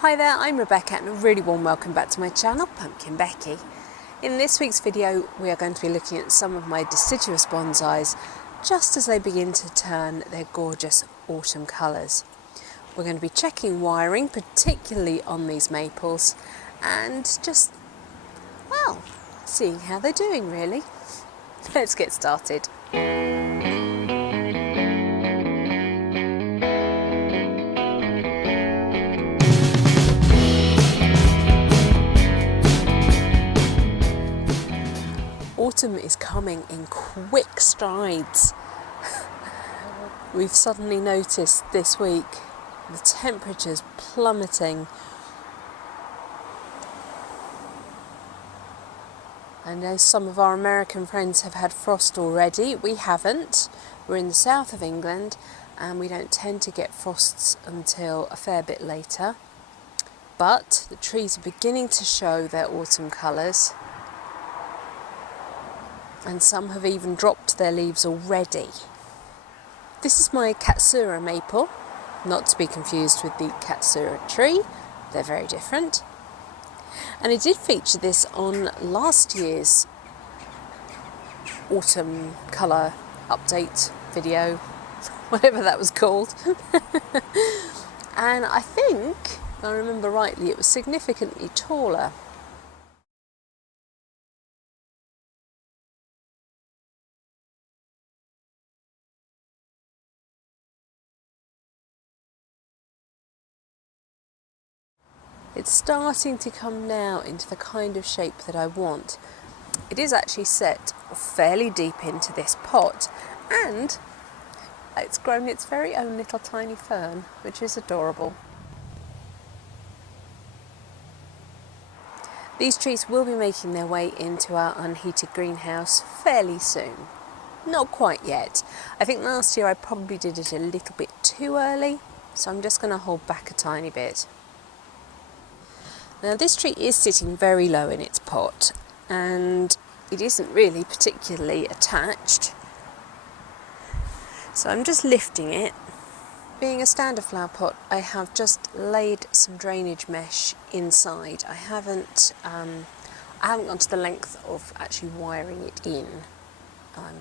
Hi there, I'm Rebecca and a really warm welcome back to my channel, PumpkinBecki. In this week's video we are going to be looking at some of my deciduous bonsais just as they begin to turn their gorgeous autumn colours. We're going to be checking wiring, particularly on these maples, and just, well, seeing how they're doing really. Let's get started. Autumn is coming in quick strides. We've suddenly noticed this week the temperatures plummeting. I know some of our American friends have had frost already. We haven't. We're in the south of England and we don't tend to get frosts until a fair bit later. But the trees are beginning to show their autumn colours. And some have even dropped their leaves already. This is my Katsura maple, not to be confused with the Katsura tree, they're very different. And I did feature this on last year's autumn colour update video, whatever that was called. And I think, if I remember rightly, it was significantly taller. It's starting to come now into the kind of shape that I want. It is actually set fairly deep into this pot and it's grown its very own little tiny fern, which is adorable. These trees will be making their way into our unheated greenhouse fairly soon. Not quite yet. I think last year I probably did it a little bit too early, so I'm just going to hold back a tiny bit. Now this tree is sitting very low in its pot and it isn't really particularly attached. So I'm just lifting it. Being a standard flower pot, I have just laid some drainage mesh inside. I haven't gone to the length of actually wiring it in,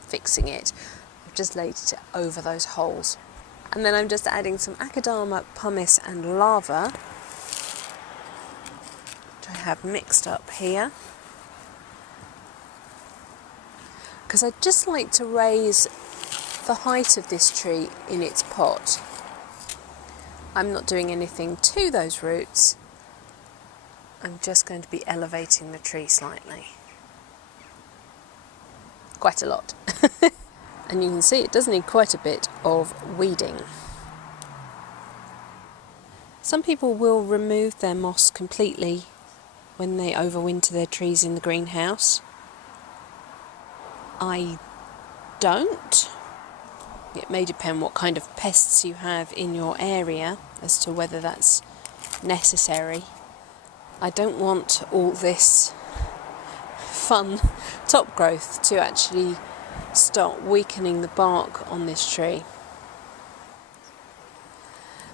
fixing it. I've just laid it over those holes. And then I'm just adding some Akadama, pumice and lava, I have mixed up here, because I'd just like to raise the height of this tree in its pot. I'm not doing anything to those roots, I'm just going to be elevating the tree slightly. Quite a lot. And you can see it does need quite a bit of weeding. Some people will remove their moss completely when they overwinter their trees in the greenhouse. I don't. It may depend what kind of pests you have in your area as to whether that's necessary. I don't want all this fun top growth to actually start weakening the bark on this tree.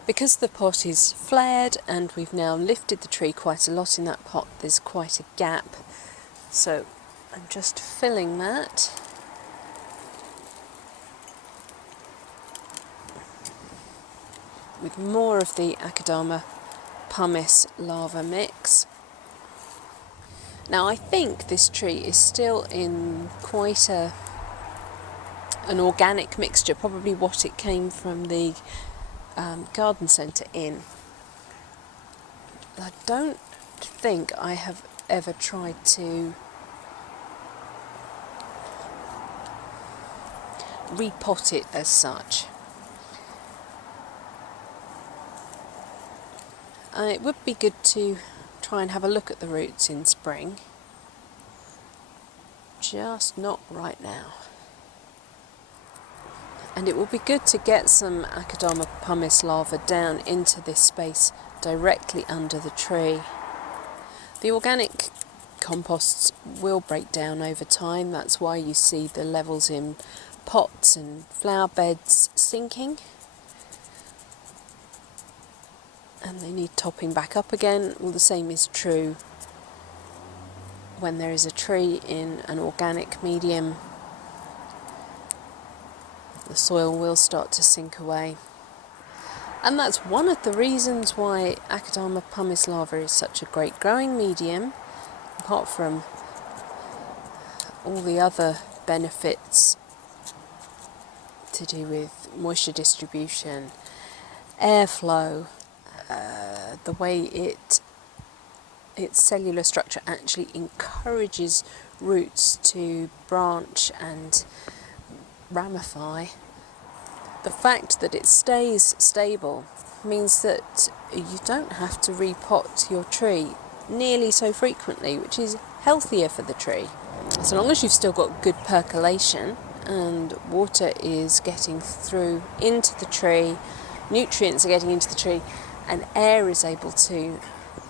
Because the pot is flared and we've now lifted the tree quite a lot in that pot, there's quite a gap. So I'm just filling that. With more of the Akadama pumice lava mix. Now I think this tree is still in quite an organic mixture, probably what it came from the garden centre in. I don't think I have ever tried to repot it as such. It would be good to try and have a look at the roots in spring, just not right now. And it will be good to get some Akadama pumice lava down into this space directly under the tree. The organic composts will break down over time, that's why you see the levels in pots and flower beds sinking. and they need topping back up again. Well, the same is true when there is a tree in an organic medium. The soil will start to sink away. And that's one of the reasons why Akadama pumislava is such a great growing medium, apart from all the other benefits to do with moisture distribution, airflow, the way its cellular structure actually encourages roots to branch and ramify. The fact that it stays stable means that you don't have to repot your tree nearly so frequently, which is healthier for the tree. So long as you've still got good percolation and water is getting through into the tree, nutrients are getting into the tree, and air is able to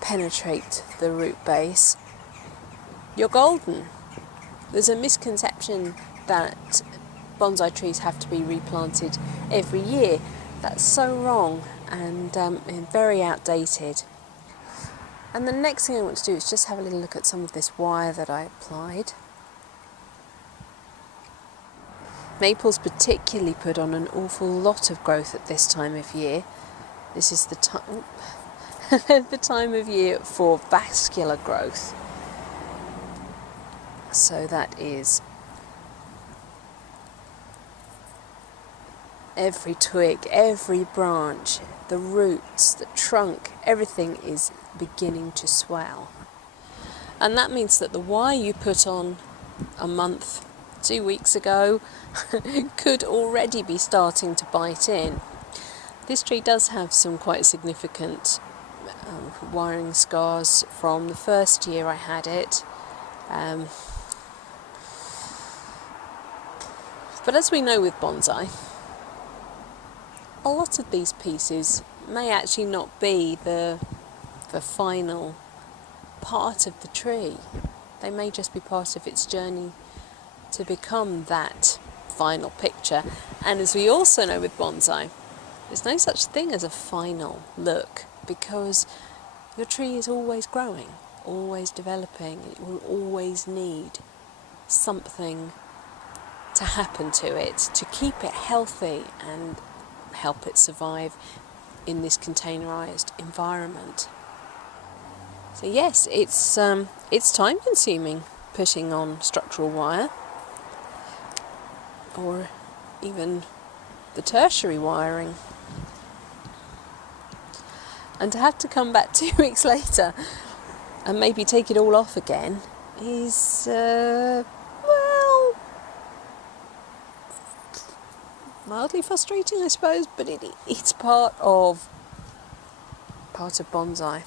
penetrate the root base, you're golden. There's a misconception that bonsai trees have to be replanted every year. That's so wrong and very outdated. And the next thing I want to do is just have a little look at some of this wire that I applied. Maples particularly put on an awful lot of growth at this time of year. This is the time the time of year for vascular growth. So that is every twig, every branch, the roots, the trunk, everything is beginning to swell. And that means that the wire you put on a month, 2 weeks ago could already be starting to bite in. This tree does have some quite significant wiring scars from the first year I had it. But as we know with bonsai, a lot of these pieces may actually not be the final part of the tree. They may just be part of its journey to become that final picture. And as we also know with bonsai, there's no such thing as a final look, because your tree is always growing, always developing. It will always need something to happen to it to keep it healthy and help it survive in this containerized environment. So yes, it's time consuming putting on structural wire, or even the tertiary wiring. And to have to come back 2 weeks later and maybe take it all off again is, mildly frustrating, I suppose, but it's part of bonsai.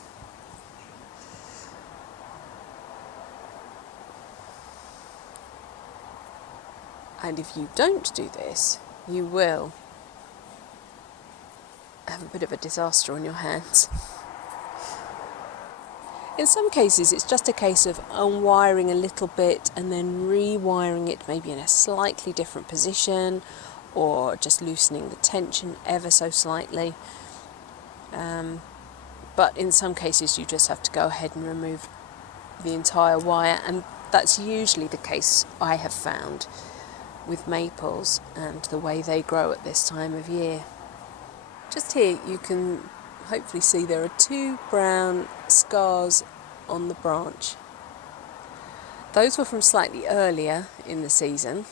And if you don't do this, you will have a bit of a disaster on your hands. In some cases, it's just a case of unwiring a little bit and then rewiring it maybe in a slightly different position, or just loosening the tension ever so slightly. But in some cases, you just have to go ahead and remove the entire wire, and that's usually the case I have found with maples and the way they grow at this time of year. Just here you can hopefully see there are 2 brown scars on the branch. Those were from slightly earlier in the season.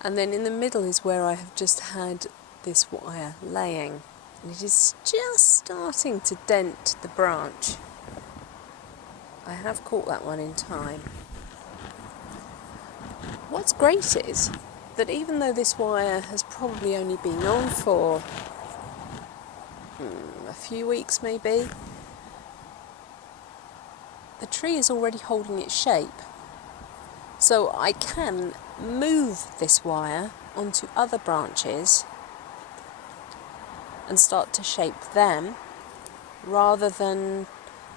And then in the middle is where I have just had this wire laying, and it is just starting to dent the branch. I have caught that one in time. What's great is that even though this wire has probably only been on for a few weeks maybe, the tree is already holding its shape. So I can move this wire onto other branches and start to shape them, rather than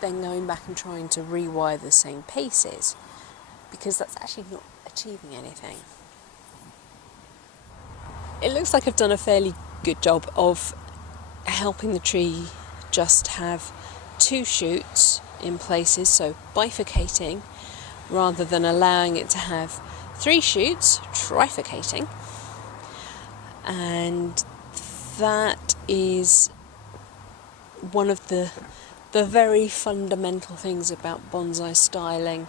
then going back and trying to rewire the same pieces, because that's actually not achieving anything. It looks like I've done a fairly good job of helping the tree just have 2 shoots in places, so bifurcating, rather than allowing it to have 3 shoots, trifurcating. And that is one of the very fundamental things about bonsai styling,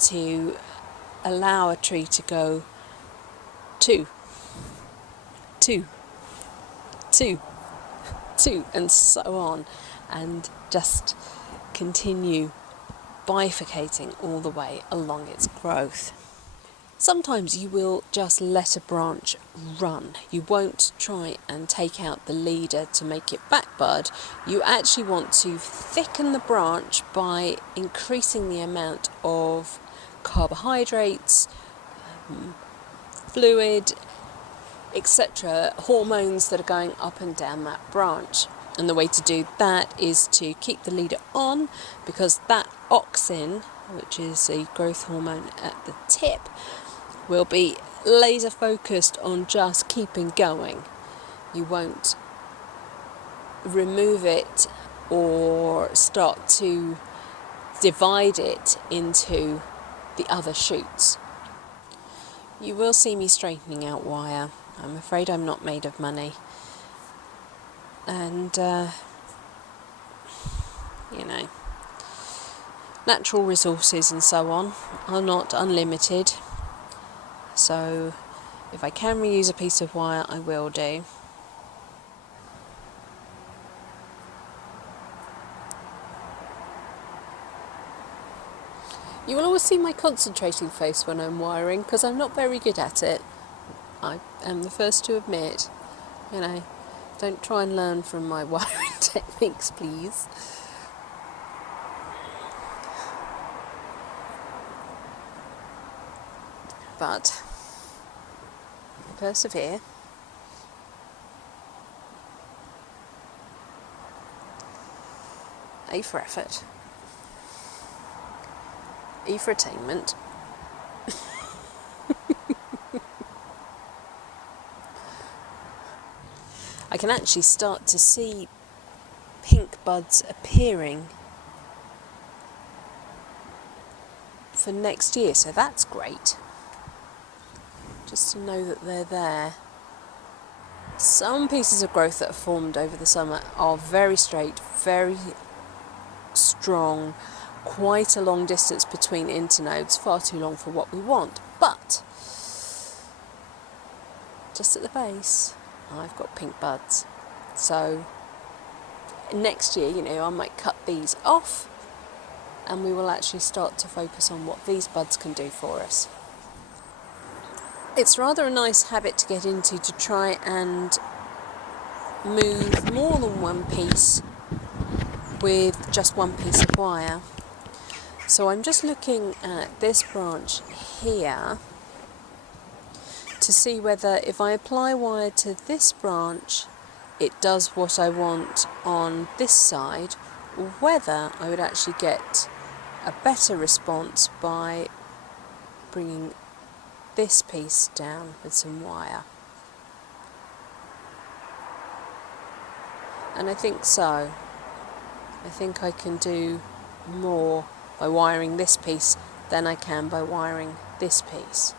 to allow a tree to go 2, 2, 2, 2, and so on, and just continue bifurcating all the way along its growth. Sometimes you will just let a branch run. You won't try and take out the leader to make it back bud. You actually want to thicken the branch by increasing the amount of carbohydrates, fluid, etc., hormones that are going up and down that branch. And the way to do that is to keep the leader on, because that auxin, which is a growth hormone at the tip, will be laser focused on just keeping going. You won't remove it or start to divide it into the other shoots. You will see me straightening out wire. I'm afraid I'm not made of money. And, natural resources and so on are not unlimited. So if I can reuse a piece of wire, I will do. You will always see my concentrating face when I'm wiring, because I'm not very good at it. I am the first to admit. Don't try and learn from my wiring techniques, please. But persevere. A for effort. E for attainment. I can actually start to see pink buds appearing for next year, so that's great. Just to know that they're there. Some pieces of growth that are formed over the summer are very straight, very strong, quite a long distance between internodes, far too long for what we want. But just at the base, I've got pink buds. So next year, I might cut these off, and we will actually start to focus on what these buds can do for us. It's rather a nice habit to get into, to try and move more than one piece with just one piece of wire. So I'm just looking at this branch here to see whether if I apply wire to this branch, it does what I want on this side, or whether I would actually get a better response by bringing this piece down with some wire. And I think so. I think I can do more by wiring this piece than I can by wiring this piece.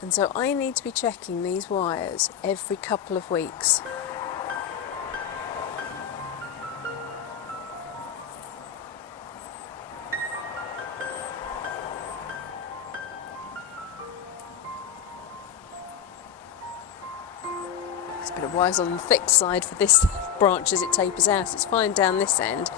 And so I need to be checking these wires every couple of weeks. There's a bit of wires on the thick side for this branch as it tapers out. It's fine down this end.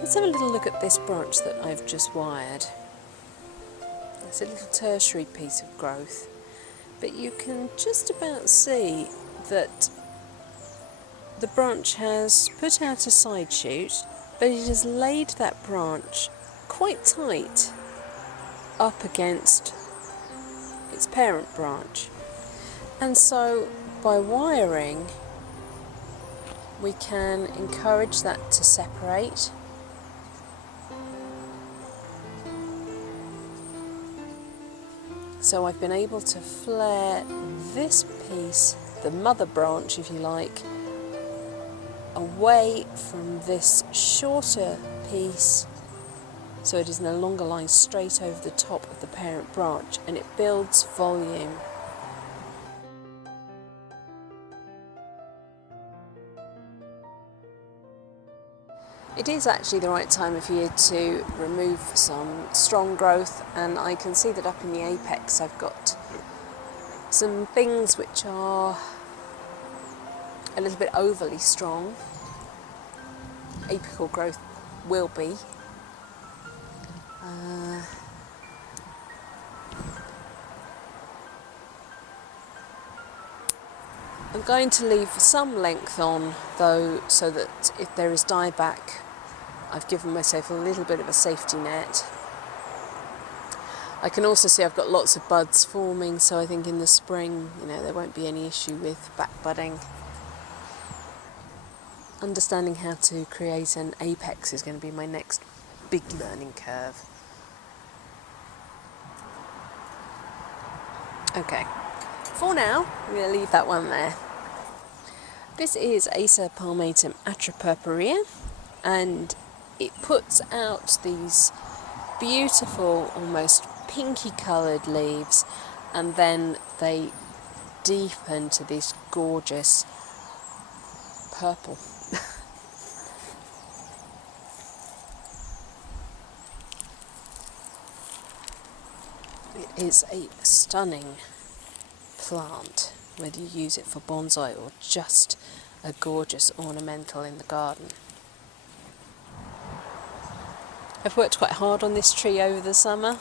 Let's have a little look at this branch that I've just wired. It's a little tertiary piece of growth, but you can just about see that the branch has put out a side shoot, but it has laid that branch quite tight up against its parent branch. And so by wiring, we can encourage that to separate. So I've been able to flare this piece, the mother branch if you like, away from this shorter piece, so it is no longer lying straight over the top of the parent branch, and it builds volume. It is actually the right time of year to remove some strong growth, and I can see that up in the apex I've got some things which are a little bit overly strong. Apical growth will be. I'm going to leave some length on though, so that if there is dieback, I've given myself a little bit of a safety net. I can also see I've got lots of buds forming, so I think in the spring, there won't be any issue with back budding. Understanding how to create an apex is going to be my next big learning curve. Okay, for now, I'm going to leave that one there. This is Acer palmatum atropupureum, and it puts out these beautiful, almost pinky coloured leaves, and then they deepen to this gorgeous purple. It is a stunning plant, whether you use it for bonsai or just a gorgeous ornamental in the garden. I've worked quite hard on this tree over the summer,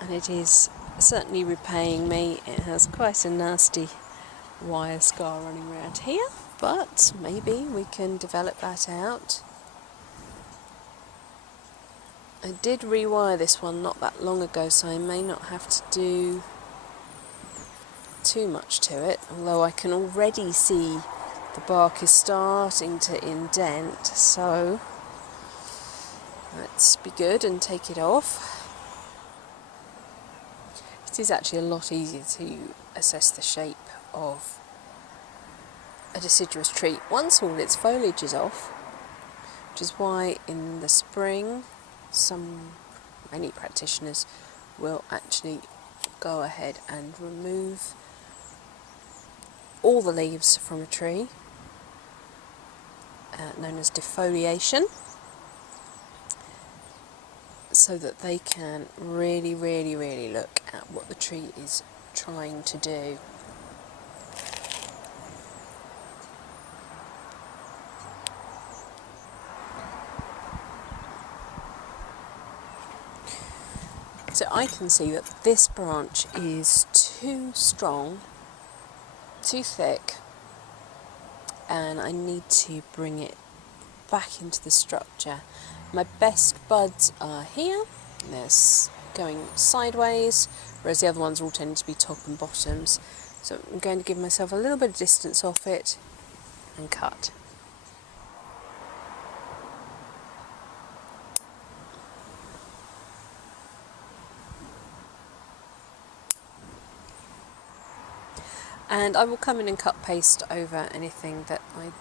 and it is certainly repaying me. It has quite a nasty wire scar running around here, but maybe we can develop that out. I did rewire this one not that long ago, so I may not have to do too much to it, although I can already see the bark is starting to indent, so let's be good and take it off. It is actually a lot easier to assess the shape of a deciduous tree once all its foliage is off, which is why in the spring many practitioners will actually go ahead and remove all the leaves from a tree, known as defoliation, so that they can really look at what the tree is trying to do. So I can see that this branch is too strong, too thick, and I need to bring it back into the structure. My best buds are here, they're going sideways, whereas the other ones all tend to be top and bottoms. So I'm going to give myself a little bit of distance off it and cut. And I will come in and cut paste over anything that I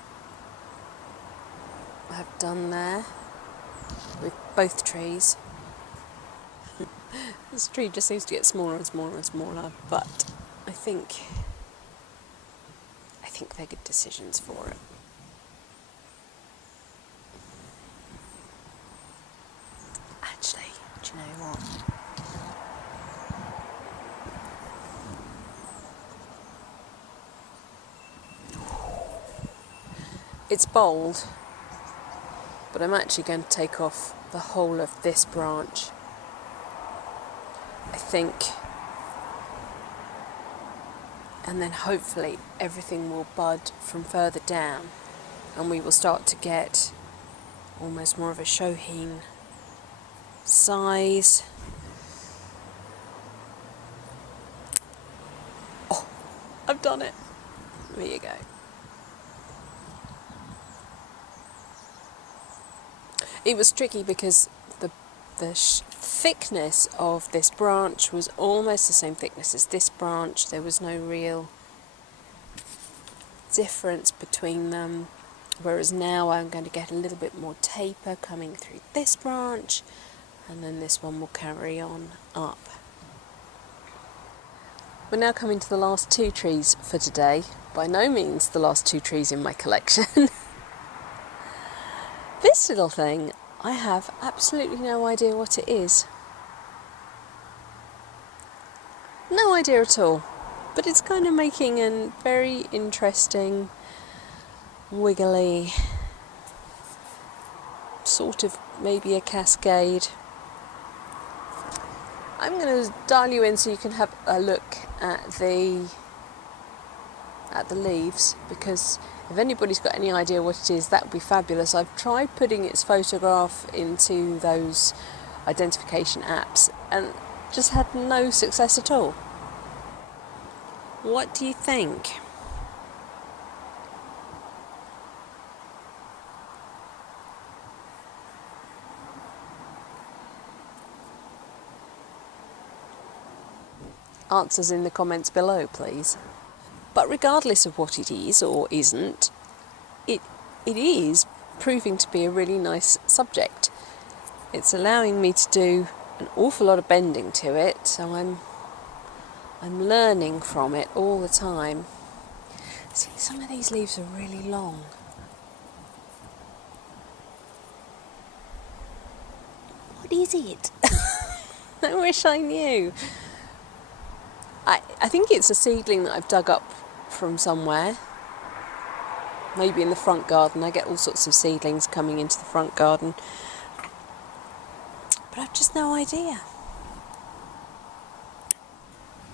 have done there with both trees. This tree just seems to get smaller and smaller and smaller, but I think they're good decisions for it. Actually, do you know what? It's bold, but I'm actually going to take off the whole of this branch, I think. And then hopefully everything will bud from further down and we will start to get almost more of a shohin size. Oh, I've done it. There you go. It was tricky because the thickness of this branch was almost the same thickness as this branch. There was no real difference between them, whereas now I'm going to get a little bit more taper coming through this branch, and then this one will carry on up. We're now coming to the last two trees for today. By no means the last two trees in my collection. This little thing, I have absolutely no idea what it is. No idea at all. But it's kind of making a very interesting, wiggly, sort of maybe a cascade. I'm going to dial you in so you can have a look at the leaves, because if anybody's got any idea what it is, that would be fabulous. I've tried putting its photograph into those identification apps and just had no success at all. What do you think? Answers in the comments below, please. But regardless of what it is or isn't, it is proving to be a really nice subject. It's allowing me to do an awful lot of bending to it, so I'm learning from it all the time. See, some of these leaves are really long. What is it? I wish I knew. I think it's a seedling that I've dug up from somewhere. Maybe in the front garden. I get all sorts of seedlings coming into the front garden. But I've just no idea.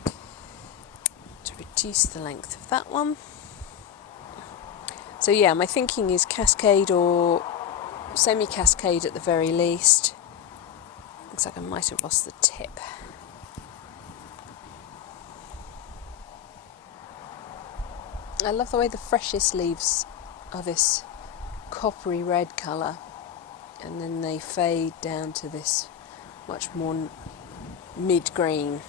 To reduce the length of that one. So yeah, my thinking is cascade or semi-cascade at the very least. Looks like I might have lost the tip. I love the way the freshest leaves are this coppery red colour, and then they fade down to this much more mid-green.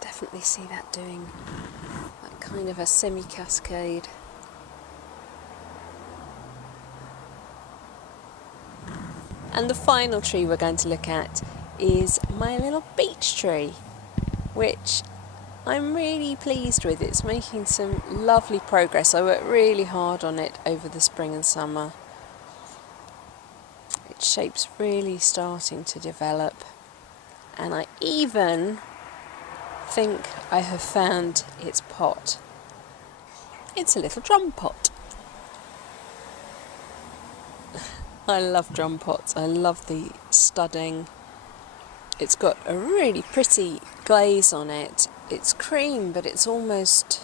Definitely see that doing that kind of a semi-cascade. And the final tree we're going to look at is my little beech tree, which I'm really pleased with. It's making some lovely progress. I worked really hard on it over the spring and summer. Its shape's really starting to develop, and I even think I have found its pot. It's a little drum pot. I love drum pots. I love the studding. It's got a really pretty glaze on it. It's cream, but it's almost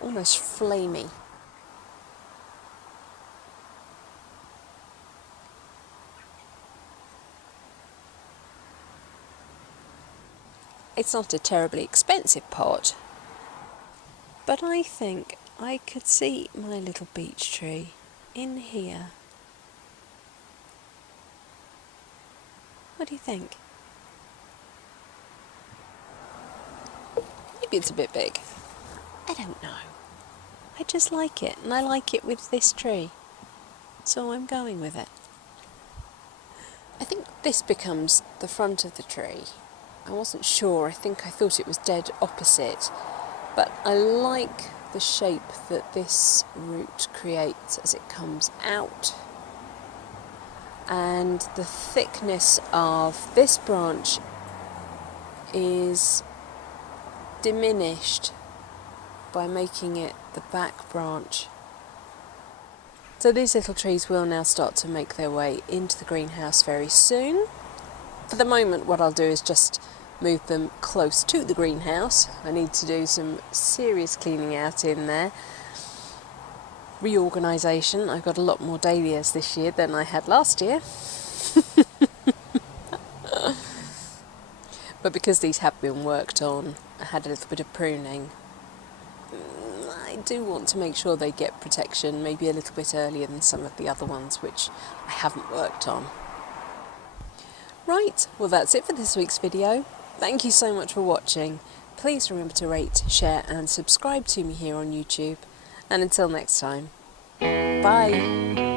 flamey. It's not a terribly expensive pot, but I think I could see my little beech tree in here. What do you think? Maybe it's a bit big. I don't know. I just like it, and I like it with this tree. So I'm going with it. I think this becomes the front of the tree. I wasn't sure, I thought it was dead opposite, but I like the shape that this root creates as it comes out, and the thickness of this branch is diminished by making it the back branch. So these little trees will now start to make their way into the greenhouse very soon. For the moment, what I'll do is just move them close to the greenhouse. I need to do some serious cleaning out in there. Reorganisation. I've got a lot more dahlias this year than I had last year. But because these have been worked on, I had a little bit of pruning. I do want to make sure they get protection, maybe a little bit earlier than some of the other ones which I haven't worked on. Right, well that's it for this week's video. Thank you so much for watching. Please remember to rate, share and subscribe to me here on YouTube. And until next time, bye!